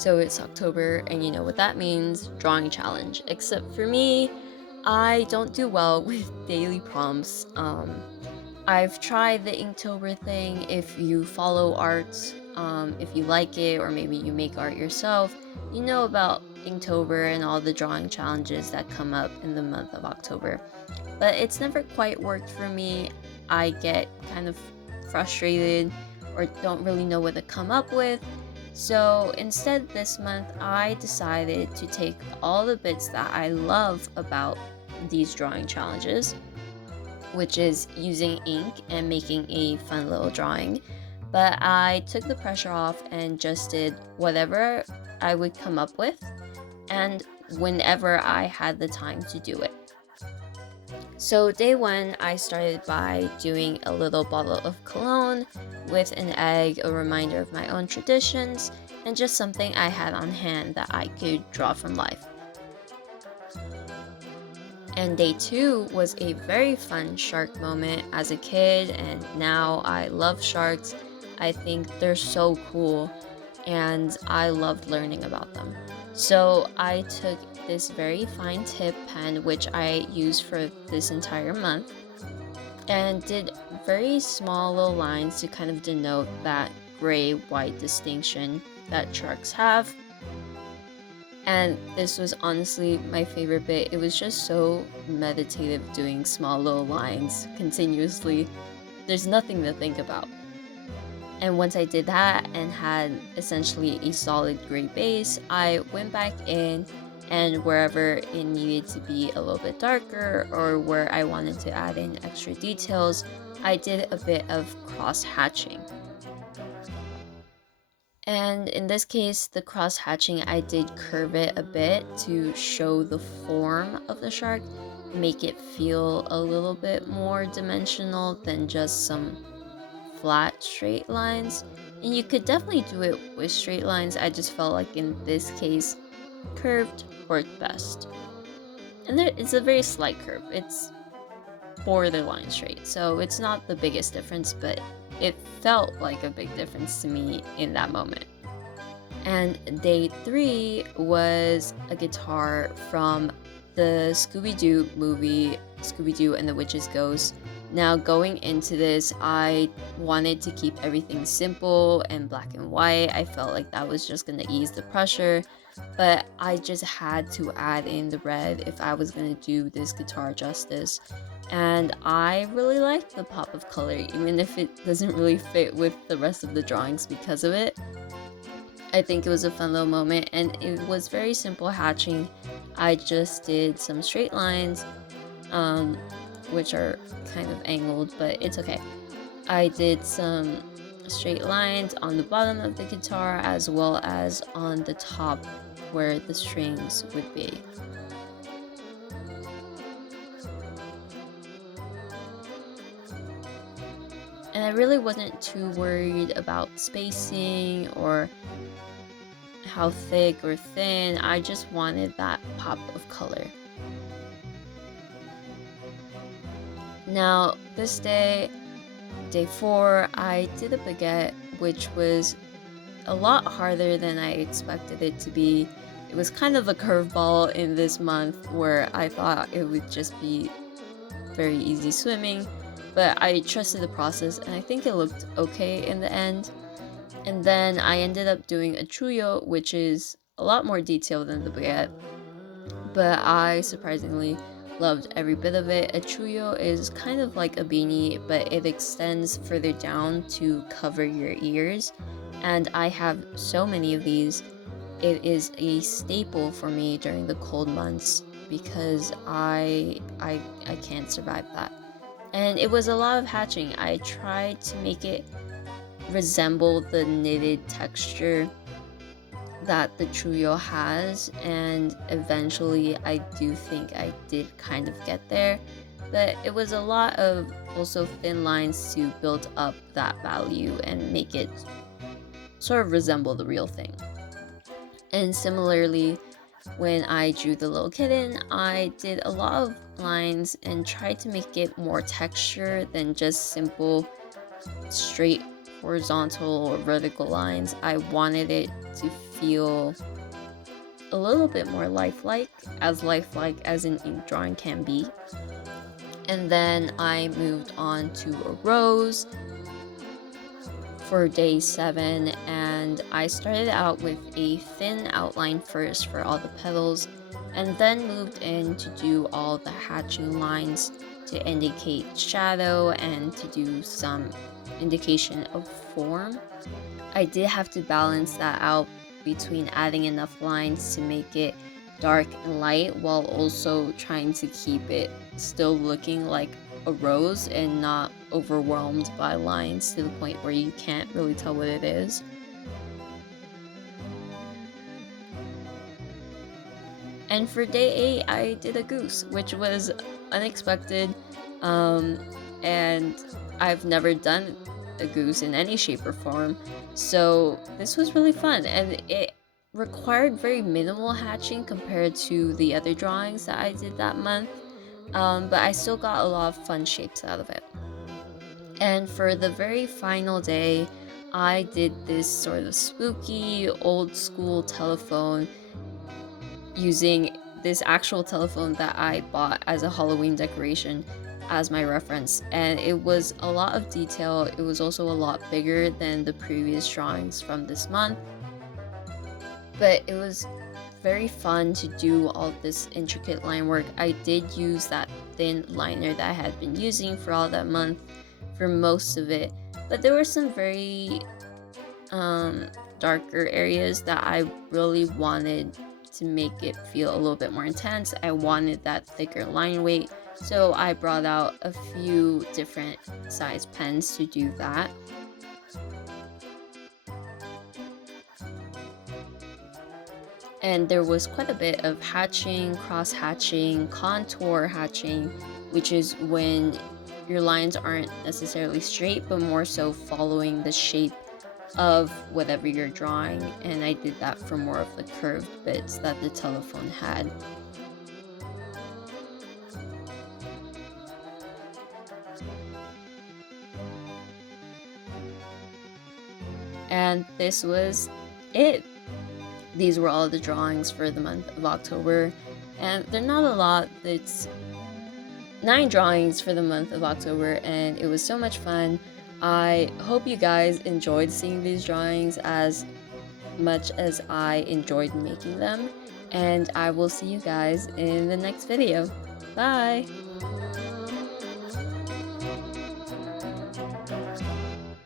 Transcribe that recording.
So it's October, and you know what that means, drawing challenge. Except for me, I don't do well with daily prompts. I've tried the Inktober thing. If you follow art, if you like it, or maybe you make art yourself, you know about Inktober and all the drawing challenges that come up in the month of October. But it's never quite worked for me. I get kind of frustrated or don't really know what to come up with. So instead, this month, I decided to take all the bits that I love about these drawing challenges, which is using ink and making a fun little drawing. But I took the pressure off and just did whatever I would come up with and whenever I had the time to do it. So day one, I started by doing a little bottle of cologne with an egg, a reminder of my own traditions, and just something I had on hand that I could draw from life. And day two was a very fun shark moment as a kid, and now I love sharks. I think they're so cool, and I loved learning about them. So I took this very fine tip pen, which I used for this entire month, and did very small little lines to kind of denote that gray-white distinction that sharks have. And this was honestly my favorite bit. It was just so meditative doing small little lines continuously. There's nothing to think about. And once I did that and had essentially a solid gray base, I went back in and wherever it needed to be a little bit darker or where I wanted to add in extra details, I did a bit of cross hatching. And in this case, the cross hatching, I did curve it a bit to show the form of the shark, make it feel a little bit more dimensional than just some flat straight lines. And you could definitely do it with straight lines. I just felt like in this case, curved worked best. And it's a very slight curve. It's borderline straight, so it's not the biggest difference, but it felt like a big difference to me in that moment. And day three was a guitar from the Scooby-Doo movie, Scooby-Doo and the Witch's Ghost. Now, going into this, I wanted to keep everything simple and black and white. I felt like that was just gonna ease the pressure, but I just had to add in the red if I was gonna do this guitar justice. And I really liked the pop of color, even if it doesn't really fit with the rest of the drawings because of it. I think it was a fun little moment, and it was very simple hatching. I just did some straight lines, which are kind of angled, but it's okay. I did some straight lines on the bottom of the guitar as well as on the top where the strings would be. And I really wasn't too worried about spacing or how thick or thin. I just wanted that pop of color. Now, this day, day four, I did a baguette, which was a lot harder than I expected it to be. It was kind of a curveball in this month where I thought it would just be very easy swimming, but I trusted the process and I think it looked okay in the end. And then I ended up doing a chuyo, which is a lot more detailed than the baguette, but I surprisingly loved every bit of it. A chuyo is kind of like a beanie, but it extends further down to cover your ears, and I have so many of these. It is a staple for me during the cold months because I can't survive that. And it was a lot of hatching. I tried to make it resemble the knitted texture that the chuyo has, and eventually I do think I did kind of get there, but it was a lot of also thin lines to build up that value and make it sort of resemble the real thing. And similarly, when I drew the little kitten, I did a lot of lines and tried to make it more texture than just simple straight horizontal or vertical lines. I wanted it to feel a little bit more lifelike as an ink drawing can be. And then I moved on to a rose for day 7, and I started out with a thin outline first for all the petals, and then moved in to do all the hatching lines to indicate shadow and to do some indication of form. I did have to balance that out between adding enough lines to make it dark and light while also trying to keep it still looking like a rose and not overwhelmed by lines to the point where you can't really tell what it is. And for day 8, I did a goose, which was unexpected, um, and I've never done a goose in any shape or form, so this was really fun, and it required very minimal hatching compared to the other drawings that I did that month, but I still got a lot of fun shapes out of it. And for the very final day, I did this sort of spooky, old school telephone using this actual telephone that I bought as a Halloween decoration as my reference. And it was a lot of detail. It was also a lot bigger than the previous drawings from this month. But it was very fun to do all this intricate line work. I did use that thin liner that I had been using for all that month for most of it, but there were some very darker areas that I really wanted to make it feel a little bit more intense. I wanted that thicker line weight, so I brought out a few different size pens to do that. And there was quite a bit of hatching, cross hatching, contour hatching, which is when your lines aren't necessarily straight, but more so following the shape of whatever you're drawing. And I did that for more of the curved bits that the telephone had. And this was it. These were all the drawings for the month of October, and they're not a lot. It's 9 drawings for the month of October, and it was so much fun. I hope you guys enjoyed seeing these drawings as much as I enjoyed making them, and I will see you guys in the next video. Bye!